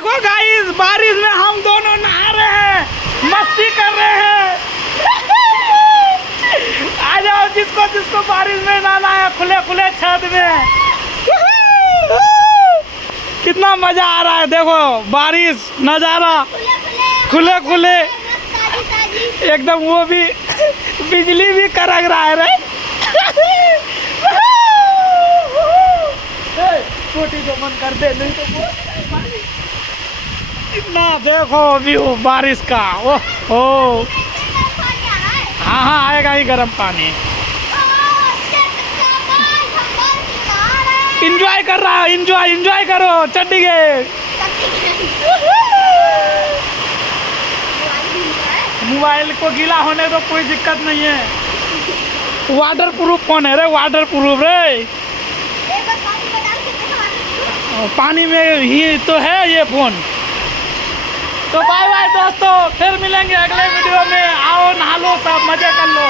देखो गाइस, बारिश में हम दोनों नहा रहे हैं, मस्ती कर रहे हैं। आ जाओ जिसको जिसको बारिश में नहाना है, खुले खुले छत में। कितना मजा आ रहा है, देखो बारिश नजारा, खुले खुले एकदम, वो भी बिजली भी कड़क रहा है रे। छोटी तो मन कर दे, नहीं तो इतना देखो व्यू बारिश का। ओह हाँ हाँ, आएगा ही गर्म पानी। इंजॉय कर रहा है, इंजॉय करो चंडीगढ़। मोबाइल को गीला होने तो कोई दिक्कत नहीं है, वाटर प्रूफ फोन है रे, वाटर प्रूफ रे। पानी में ही तो है ये फोन। तो बाय बाय दोस्तों, फिर मिलेंगे अगले वीडियो में। आओ नहा लो, सब मजे कर लो।